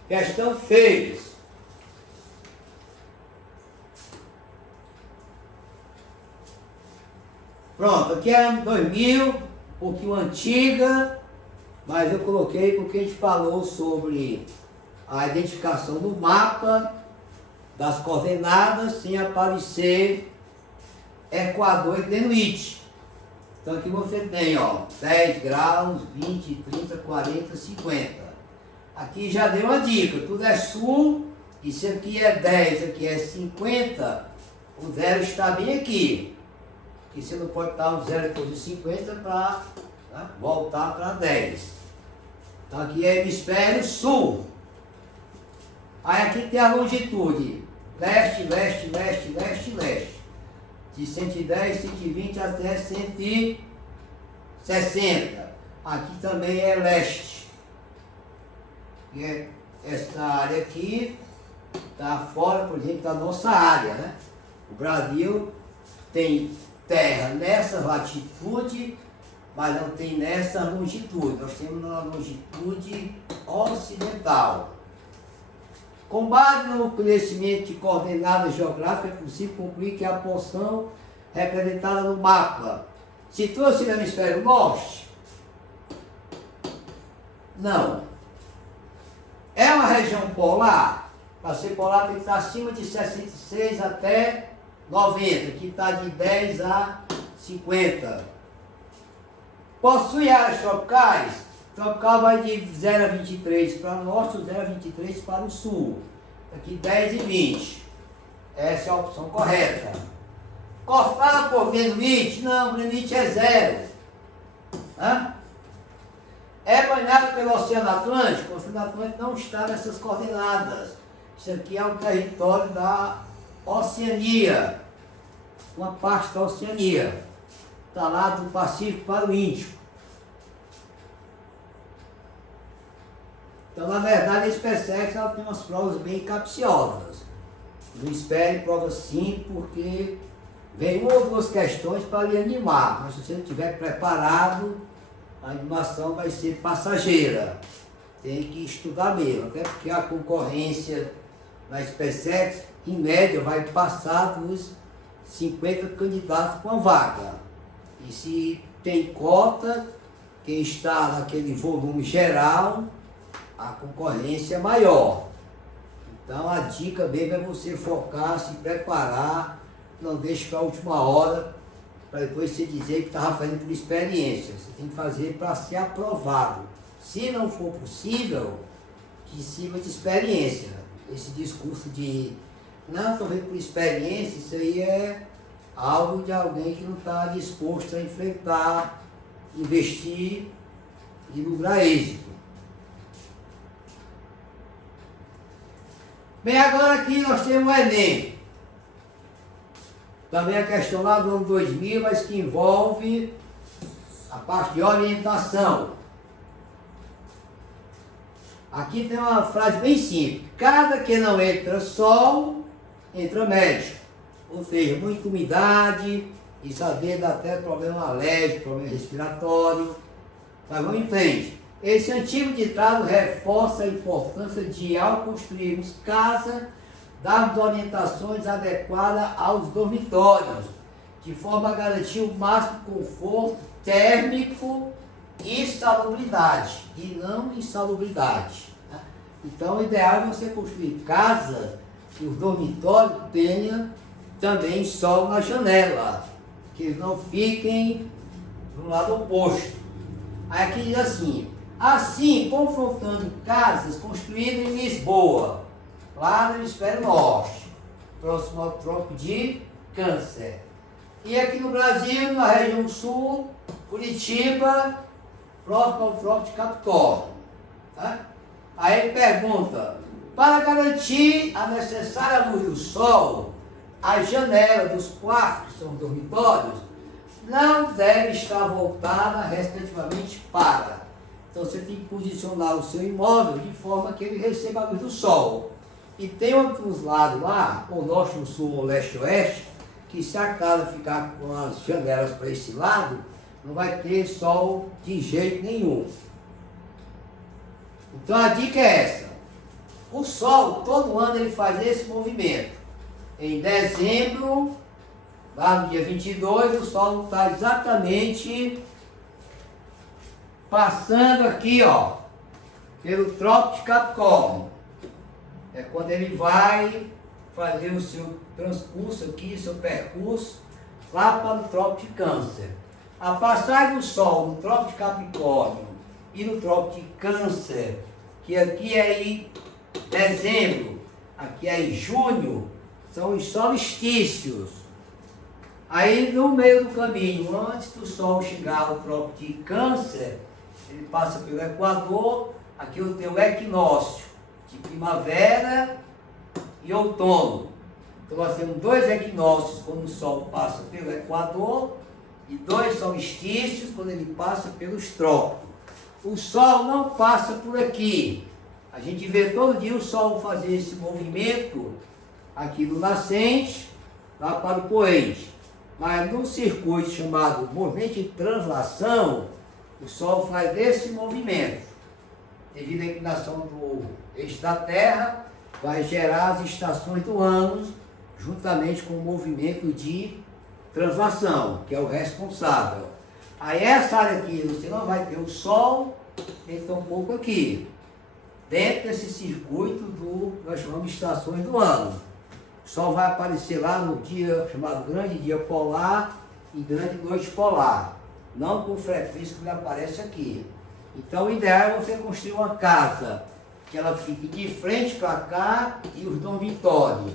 Questão 6. Pronto, aqui é 2000, um pouquinho antiga, mas eu coloquei porque a gente falou sobre a identificação do mapa das coordenadas sem aparecer Equador e Greenwich. Então aqui você tem, ó, 10 graus, 20, 30, 40, 50. Aqui já deu uma dica, tudo é sul, e se aqui é 10, aqui é 50, o zero está bem aqui. Porque você não pode estar um zero depois de 50 para voltar para 10. Então aqui é hemisfério sul. Aí aqui tem a longitude, leste, leste, leste, leste, leste. De 110, 120 até 160. Aqui também é leste. E é essa área aqui está fora, por exemplo, da nossa área, né? O Brasil tem terra nessa latitude, mas não tem nessa longitude. Nós temos na longitude ocidental. Com base no conhecimento de coordenadas geográficas, é possível concluir que a porção representada no mapa situa-se no hemisfério norte? Não. É uma região polar? Para ser polar tem que estar acima de 66 até 90, que está de 10 a 50. Possui áreas tropicais? Tropical vai de 0 a 23 para o norte, 0 a 23 para o sul. Aqui 10 e 20. Essa é a opção correta. Cortada por Greenwich? Não, Greenwich é 0. Hã? É banhado pelo Oceano Atlântico? O Oceano Atlântico não está nessas coordenadas. Isso aqui é o território da Oceania. Uma parte da Oceania. Está lá do Pacífico para o Índico. Então, na verdade, esse PSEX ela tem umas provas bem capciosas. Não espere prova sim, porque vem uma ou duas questões para lhe animar. Mas se você não estiver preparado, a animação vai ser passageira. Tem que estudar mesmo, até porque a concorrência na SpaceX, em média, vai passar dos 50 candidatos com a vaga. E se tem cota, quem está naquele volume geral, a concorrência é maior. Então a dica mesmo é você focar, se preparar, não deixe para a última hora, para depois você dizer que estava fazendo por experiência. Você tem que fazer para ser aprovado. Se não for possível, que sirva de experiência. Esse discurso de não, estou vendo por experiência, isso aí é algo de alguém que não está disposto a enfrentar, investir e lograr êxito. Bem, agora aqui nós temos o Enem. Também a questão lá do ano 2000, mas que envolve a parte de orientação. Aqui tem uma frase bem simples. Cada que não entra sol, entra médico. Ou seja, muita umidade, isso às vezes dá até problema alérgico, problema respiratório. Mas vamos em frente. Esse antigo ditado reforça a importância de, ao construirmos casa, darmos orientações adequadas aos dormitórios, de forma a garantir o máximo conforto térmico e salubridade, e não insalubridade. Né? Então, o ideal é você construir casa que os dormitórios tenham também sol na janela, que eles não fiquem do lado oposto. Aí aqui diz assim, confrontando casas construídas em Lisboa, lá no hemisfério norte, próximo ao Trópico de Câncer. E aqui no Brasil, na região sul, Curitiba, próximo ao Trópico de Capricórnio. Tá? Aí ele pergunta, para garantir a necessária luz do sol, a janela dos quartos, que são dormitórios, não deve estar voltada respectivamente para. Então você tem que posicionar o seu imóvel de forma que ele receba a luz do sol. E tem outros lados lá, ou norte, ou sul, ou leste, oeste, que se a casa ficar com as janelas para esse lado, não vai ter sol de jeito nenhum. Então a dica é essa. O sol, todo ano ele faz esse movimento. Em dezembro, lá no dia 22, o sol está exatamente passando aqui, ó, pelo Trópico de Capricórnio. É quando ele vai fazer o seu transcurso aqui, seu percurso, lá para o Trópico de Câncer. A passagem do Sol no Trópico de Capricórnio e no Trópico de Câncer, que aqui é em dezembro, aqui é em junho, são os solstícios. Aí no meio do caminho, antes do Sol chegar ao Trópico de Câncer, ele passa pelo Equador, aqui eu tenho o equinócio de primavera e outono. Então nós temos dois equinócios quando o Sol passa pelo Equador e dois solstícios quando ele passa pelos trópicos. O Sol não passa por aqui. A gente vê todo dia o Sol fazer esse movimento aqui no nascente, lá para o poente. Mas no circuito chamado movimento de translação, o Sol faz esse movimento. Devido à inclinação do eixo da Terra, vai gerar as estações do ano, juntamente com o movimento de translação, que é o responsável. Aí essa área aqui, você não vai ter o Sol, ele está um pouco aqui, dentro desse circuito do, nós chamamos de estações do ano. O Sol vai aparecer lá no dia chamado grande dia polar e grande noite polar, não com frequência que ele aparece aqui. Então o ideal é você construir uma casa que ela fique de frente para cá e os dormitórios,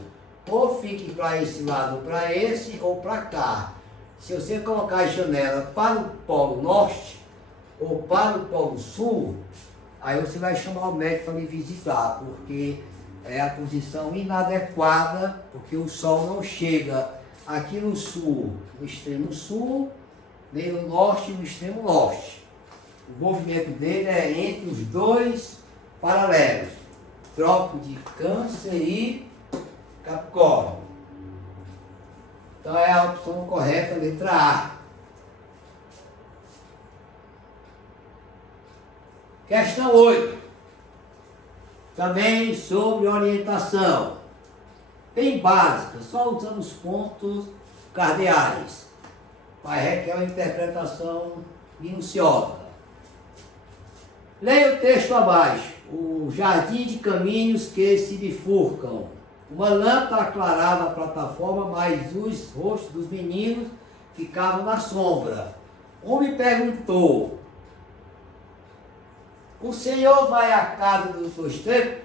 ou fique para esse lado, para esse, ou para cá. Se você colocar a janela para o polo norte ou para o polo sul, aí você vai chamar o médico para me visitar, porque é a posição inadequada, porque o Sol não chega aqui no sul, no extremo sul, nem no norte, no extremo norte. O movimento dele é entre os dois paralelos, Trópico de Câncer e Capricórnio. Então é a opção correta, letra A. Questão 8. Também sobre orientação. Bem básica, só usando os pontos cardeais. Mas requer uma interpretação minuciosa. Leia o texto abaixo. O jardim de caminhos que se bifurcam. Uma lâmpada aclarava a plataforma, mas os rostos dos meninos ficavam na sombra. Um me perguntou: o senhor vai à casa dos dois tempos?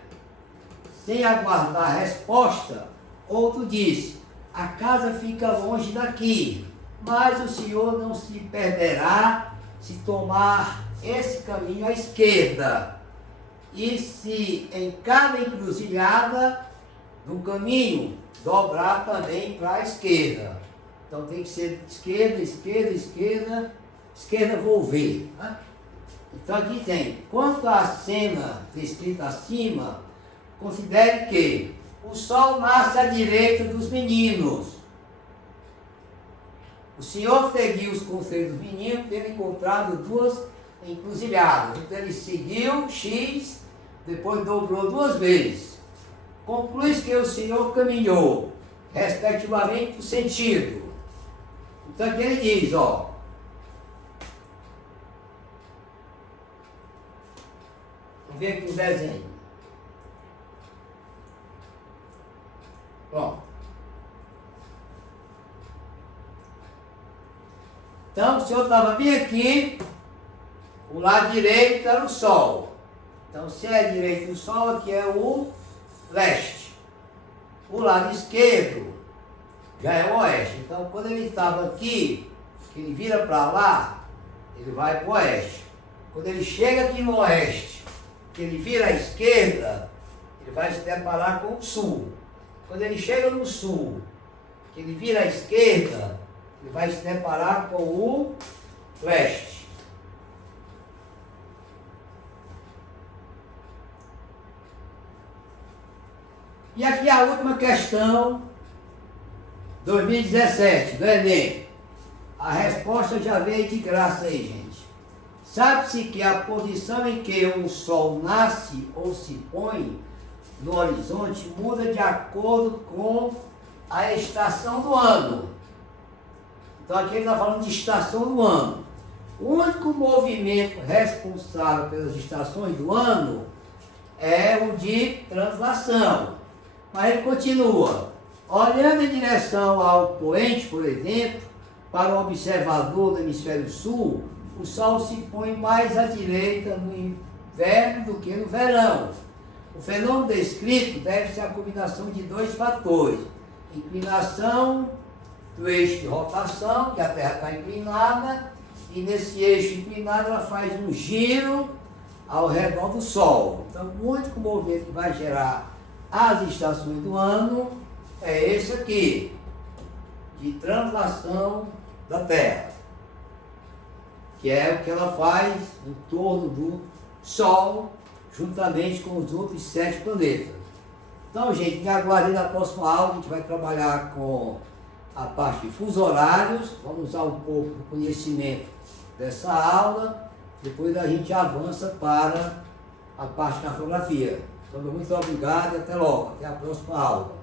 Sem aguardar a resposta, outro disse: a casa fica longe daqui, mas o senhor não se perderá se tomar esse caminho à esquerda. E se em cada encruzilhada do caminho dobrar também para a esquerda. Então tem que ser esquerda, esquerda, esquerda, esquerda volver. Né? Então aqui tem, quanto à cena descrita acima, considere que o Sol nasce à direita dos meninos. O senhor seguiu os conselhos dos meninos, tendo encontrado duas encruzilhadas. Então ele seguiu X, depois dobrou duas vezes. Conclui que o senhor caminhou, respectivamente, por sentido. Então aqui ele diz, ó. Vamos ver aqui o desenho. Pronto. Então o senhor estava bem aqui, o lado direito era o Sol. Então se é direito do Sol, aqui é o leste. O lado esquerdo já é o oeste. Então quando ele estava aqui, que ele vira para lá, ele vai para o oeste. Quando ele chega aqui no oeste, que ele vira à esquerda, ele vai se deparar com o sul. Quando ele chega no sul, que ele vira à esquerda, ele vai se deparar com o leste. E aqui a última questão 2017, do Enem. A resposta já veio de graça aí, gente. Sabe-se que a posição em que o Sol nasce ou se põe no horizonte muda de acordo com a estação do ano. Então aqui ele está falando de estação do ano. O único movimento responsável pelas estações do ano é o de translação. Mas ele continua. Olhando em direção ao poente, por exemplo, para o observador do hemisfério sul, o Sol se põe mais à direita no inverno do que no verão. O fenômeno descrito deve ser a combinação de dois fatores. Inclinação do eixo de rotação, que a Terra está inclinada, e nesse eixo inclinado ela faz um giro ao redor do Sol. Então o único movimento que vai gerar as estações do ano é esse aqui, de translação da Terra, que é o que ela faz em torno do Sol, juntamente com os outros 7 planetas. Então, gente, me aguardem na próxima aula. A gente vai trabalhar com a parte de fusos horários, vamos usar um pouco do conhecimento dessa aula, depois a gente avança para a parte de cartografia. Então, muito obrigado e até logo, até a próxima aula.